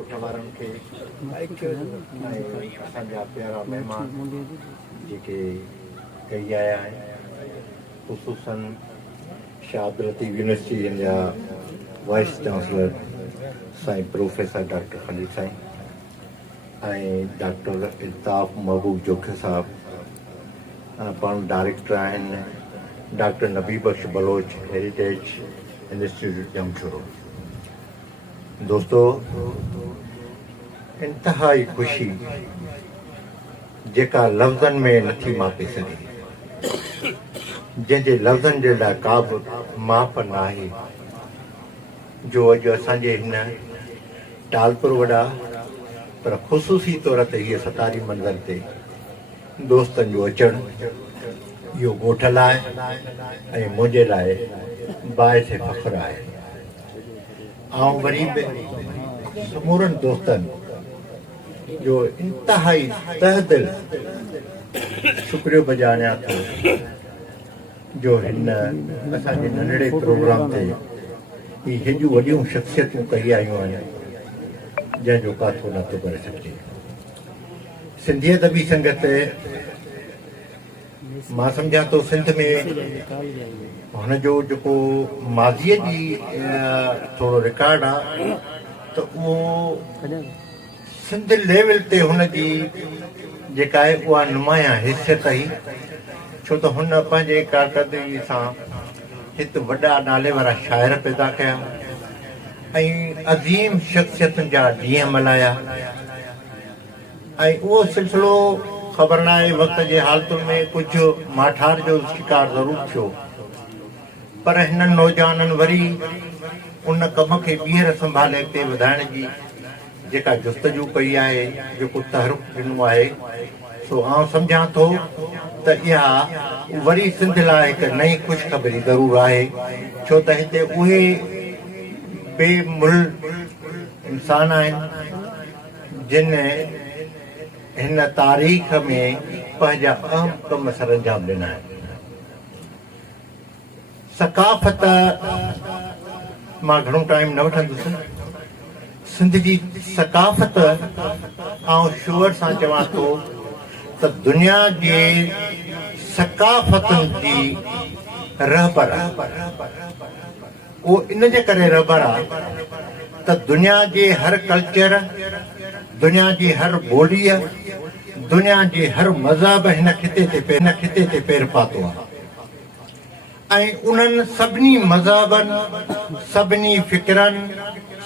पुठवारनि खे ऐं असांजा प्यारा महिमान जेके कई आया आहिनि, ख़ुसूसन शाहदरती यूनिवर्सिटी जा vice chancellor Sai professor doctor Khalil साईं ऐं डॉक्टर इल्ताफ़ महबूब जोखे साहब पाण डायरेक्टर आहिनि डॉक्टर नबी बख्श बलोच हेरिटेज इंस्टीट्यूट जमशोरो। दोस्तों, इंतहाई ख़ुशी जेका लफ़्ज़नि में नथी मापे सघे, जंहिंजे लफ़्ज़नि जे लाइ का बि माप न आहे, जो अॼु असांजे हिन टालपुर वॾा पर ख़ुसूसी तौर ते हीअ सतारी मंज़र ते दोस्तनि जो अचणु इहो ॻोठ लाइ ऐं मुंहिंजे लाइ बाइसे फ़ख़्रु आहे। ऐं वरी बि समूरनि दोस्तनि जो इंतहाई तहदिल शुक्रियो बजाणियां थो, जो हिन असांजे नंढड़े प्रोग्राम ते ही हेॾियूं वॾियूं शख़्सियतूं कई आयूं आहिनि जंहिंजो काथो नथो करे सघिजे। सिंधियत बि संगत मां सम्झां थो सिंध में हुनजो जेको माज़ीअ जी थोरो रिकॉर्ड आहे त उहो सिंध लेवल ते हुनजी जेका आहे उहा नुमाया हैसियत आई, छो त हुन पंहिंजे कारकर्दगी सां हिते वॾा नाले वारा शाइर पैदा कया ऐं अज़ीम शख़्सियतुनि जा ॾींहं मल्हाया ऐं उहो सिलसिलो ख़बर न आहे वक़्त जे हालतुनि में कुझु माठार जो शिकार ज़रूरु थियो, पर हिननि नौजवाननि वरी उन कम खे ॿीहर संभाले अॻिते वधाइण जी जेका जुस्तजू कई आहे, जेको तहरुक ॾिनो आहे, सो आउं सम्झां थो त इहा वरी सिंध लाइ हिकु नई ख़ुशख़बरी ज़रूरु आहे, छो त हिते उहे बेमुल इंसान आहिनि जिन हिन तारीख़ में पंहिंजा अहम कम सर अंजाम ॾिना आहिनि। सकाफ़त मां घणो टाइम न वठंदुसि, सिंध जी सकाफ़त ऐं शोर सां चवां थो त दुनिया जे सकाफ़तुनि जी रहबर उहो इन जे करे रहबर आहे त दुनिया जे हर कल्चर, दुनिया जी हर ॿोलीअ, दुनिया जे हर मज़हब हिन खिते ते पेर पातो आहे ऐं उन्हनि सभिनी मज़हबनि, सभिनी फ़िक्रनि,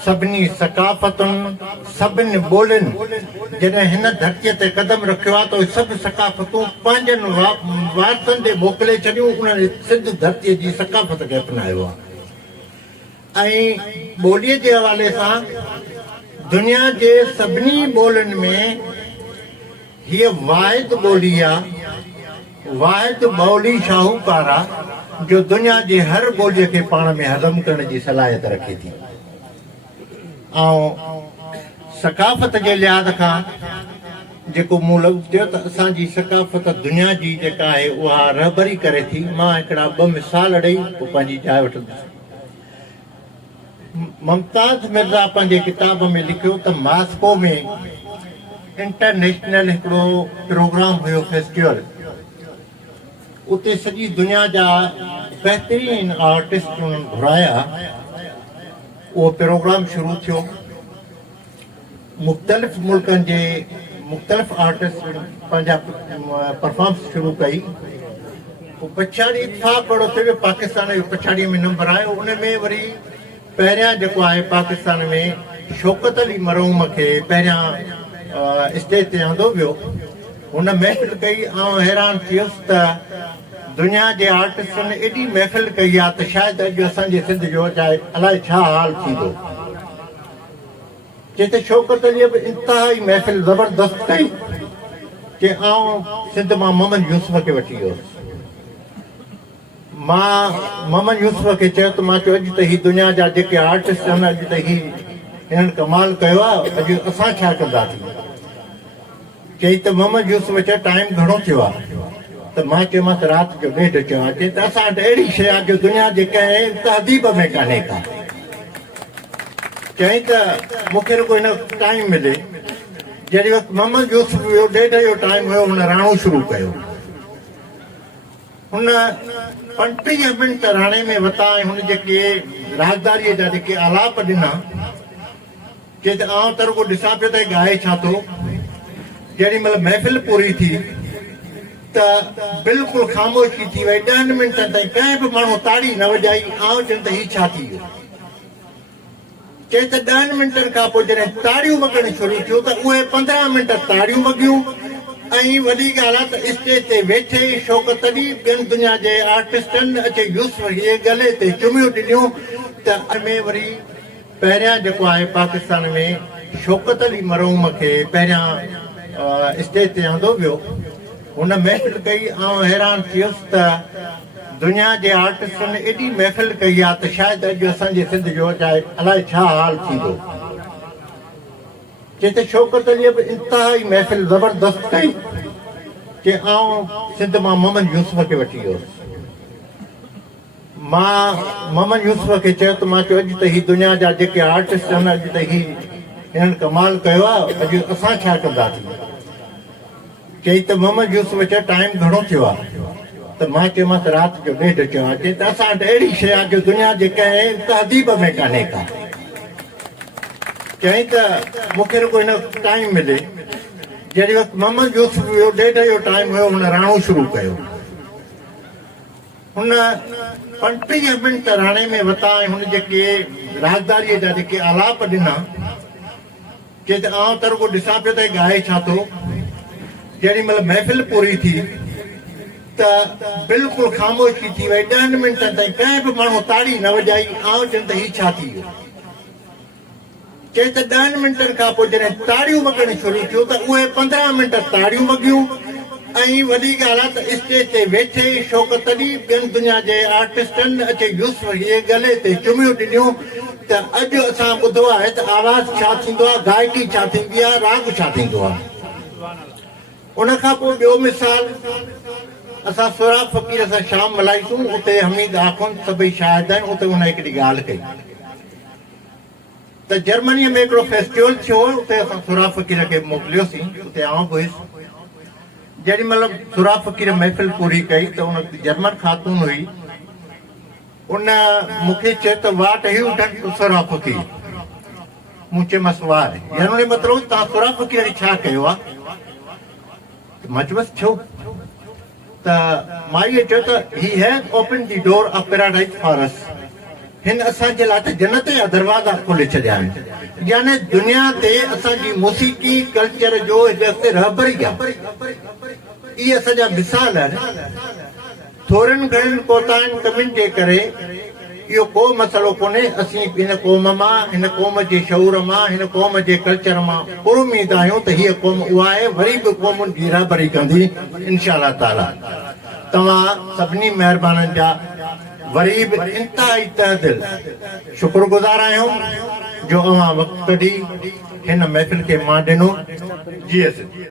सभिनी सकाफ़तुनि, सभिनी ॿोलियुनि जॾहिं हिन धरतीअ ते क़दम रखियो आहे त उहे सभु सकाफ़तूं पंहिंजनि वारसनि ॾे मोकिले छॾियूं, उन्हनि सिंध धरतीअ जी सकाफ़त खे अपनायो आहे। ऐं ॿोलीअ जे हवाले सां दुनिया जे सभिनी ॿोलियुनि में हीअ वाहिद ॿोली आहे, वाहिद ॿोली शाहूकार आहे, जो दुनिया जे हर ॿोलीअ खे पाण में हज़म करण जी सलाहियत रखे थी। ऐं सकाफ़त जे लिहाज़ खां जेको मूं लफ़्ज़ चयो त असांजी सकाफ़त दुनिया जी जेका आहे उहा रहबरी करे थी, मां हिकिड़ा ॿ मिसाल ॾेई पोइ पंहिंजी जाइ वठंदुसि। मुमताज़ मिर्ज़ा पंहिंजे किताब में लिखियो त मॉस्को में इंटरनेशनल हिकिड़ो प्रोग्राम हुयो, फेस्टिवल, उते सॼी दुनिया जा बहितरीन आर्टिस्ट उन्हनि घुराया। उहो प्रोग्राम शुरू थियो, मुख़्तलिफ़ मुल्कनि जे मुख़्तलिफ़ आर्टिस्ट पंहिंजा परफॉर्मेंस शुरू कई। पोइ पछाड़ी इत्तेफ़ाक़ अहिड़ो थियो, पाकिस्तान जो पछाड़ीअ में नंबर आयो, उन में वरी पहिरियां जेको आहे पाकिस्तान में शौकत अली मरहूम खे पहिरियां स्टेज ते आंदो वियो, हुन महफ़िल कई। ऐं हैरान थी वियुसि त दुनिया जे आर्टिस्टनि एॾी महफ़िल कई आहे त शायदि अॼु असांजे सिंध जो चाहे अलाए छा हाल थींदो। चए त शौकत अलीअ बि इंतिहाई महफ़िल ज़बरदस्त कई, कि आउं सिंध मां मोहम्मद यूसुफ खे वठी वियुसि। मां मोहम्मद यूसुफ खे चयो त मां चयो अॼु त ही दुनिया जा जेके आर्टिस्ट आहिनि, अॼु त ही हिननि कमाल कयो आहे, अॼु असां छा कंदासीं। चई त मोहम्मद यूसुफ चयो टाइम घणो थियो आहे, त मां चयोमांसि राति जो 1:30 चयो। चई त असां वटि अहिड़ी शइ आहे जो दुनिया जे कंहिं तहदीब में कान्हे का। चई त मूंखे कोई न टाइम मिले जहिड़ी वक़्तु मोहम्मद यूसुफ वियो 1:30 जो टाइम हुयो हुन राणो शुरू कयो हुन 35 मिंट राणे में वता ऐं हुन जेके राजदारीअ जा जेके आलाप ॾिना चए त आउं त रुॻो ॾिसां पियो त ॻाए छा थो जेॾी महिल महफ़िल पूरी थी त बिल्कुलु ख़ामोशी थी वई 10 मिंटनि ताईं कंहिं बि माण्हू ताड़ी न वॼाई आउं चयुमि त हीउ छा थी वियो चए त 10 मिंटनि खां पोइ जॾहिं ताड़ियूं वॻणु शुरू थियूं त उहे 15 मिंट ताड़ियूं वॻियूं ऐं वॾी ॻाल्हि आहे त स्टेज ते वेठे शौक़त ॾी ॿियनि दुनिया जे आर्टिस्टनि अचे यूसुफ इहे गले ते चुमियूं ॾिनियूं त में वरी पहिरियां जेको आहे पाकिस्तान में शौक़त अली मरहूम खे पहिरियां स्टेज ते आंदो वियो हुन महफ़िल कई ऐं हैरान थी वियुसि त दुनिया जे आर्टिस्टनि एॾी महफ़िल कई आहे त शायदि अॼु असांजे सिंध जो चाहे अलाए छा हाल थींदो चए त शौक़त अलीअ बि इंतिहाई महफ़िल ज़बरदस्त कई कि आउं सिंध मां मोहम्मद यूसुफ खे वठी वियुसि मां मोहम्मद यूसुफ खे चयो त मां चयो अॼु त हीअ दुनिया जा जेके आर्टिस्ट आहिनि अॼु त हिननि कमाल कयो आहे अॼु असां छा कंदासीं चई त मोहम्मद यूसुफ चयो टाइम घणो थियो आहे त मां चयोमांसि राति जो 1:30 चयो आहे चई त असां वटि अहिड़ी शइ आहे जो दुनिया जे कंहिं तहदीब में कान्हे का चई त मूंखे रुॻो हिन टाइम मिले जहिड़ी वक़्तु मोहम्मद यूसुफ वियो 1:30 जो टाइम हुयो हुन राणो शुरू कयो हुन 35 मिंट राणे में वता ऐं हुन जेके राजदारीअ जा जेके आलाप ॾिना चए त आउं त रुॻो ॾिसां पियो त ॻाए छा थो जेॾी महिल महफ़िल पूरी थी त बिल्कुलु ख़ामोशी थी वई 10 मिंटनि ताईं कंहिं बि माण्हू ताड़ी न वॼाई आउं चयुमि त हीउ छा थी वियो चए त 10 मिंटनि खां पोइ जॾहिं ताड़ियूं वॻणु शुरू थियूं त उहे 15 मिंट ताड़ियूं वॻियूं ऐं वॾी ॻाल्हि आहे त स्टेज ते वेठे शौक़त ॾी ॿियनि दुनिया जे आर्टिस्टनि अचे यूसुफ इहे गले ते चुमियूं ॾिनियूं त अॼु असां ॿुधो आहे त आवाज़ छा थींदो आहे गायकी छा थींदी आहे राग छा थींदो आहे उन खां पोइ ॿियो मिसाल असां सुरा फ़क़ीर सां शाम मल्हाईसूं उते हमीद आख़ुन सभई शाहिद आहिनि उते हुन हिकिड़ी ॻाल्हि कई त जर्मनीअ में हिकिड़ो फेस्टिवल थियो उते असां सुरा फ़क़ीर खे मोकिलियोसीं उते आउं बि हुयुसि जेॾी महिल सुरा फ़क़ीर महफ़िल पूरी कई त उन जर्मन ख़ातून हुई उन मूंखे चयो त वाट ही उठनि सुरा फ़क़ीर मूं चयोमांसि वाह यानी उन मतिलबु तव्हां सुरा फ़क़ीर खे छा कयो आहे मां चयोमांसि छो त माईअ चयो त he has open the door of paradise for us हिन असांजे लाइ त जन्नत जा दरवाज़ा खोले छॾिया आहिनि यानी दुनिया ते असांजी मौसीक़ी कल्चर जो हिते रहबरी आहे इहे असांजा मिसाल आहिनि थोरनि घणनि कोताहियुनि कमियुनि जे करे इहो को मसइलो कोन्हे असीं हिन क़ौम मां हिन क़ौम जे शऊर मां हिन क़ौम जे कल्चर मां उमेद आहियूं त हीअ क़ौम उहा आहे वरी बि क़ौमुनि जी रहबरी कंदी इंशा अल्लाह ताला तव्हां सभिनी महिरबाननि जा वरी बि इंतिहाई तह दिल शुक्रगुज़ार आहियूं जो अवां वक़्तु कढी हिन महफ़िल खे मां ॾिनो जी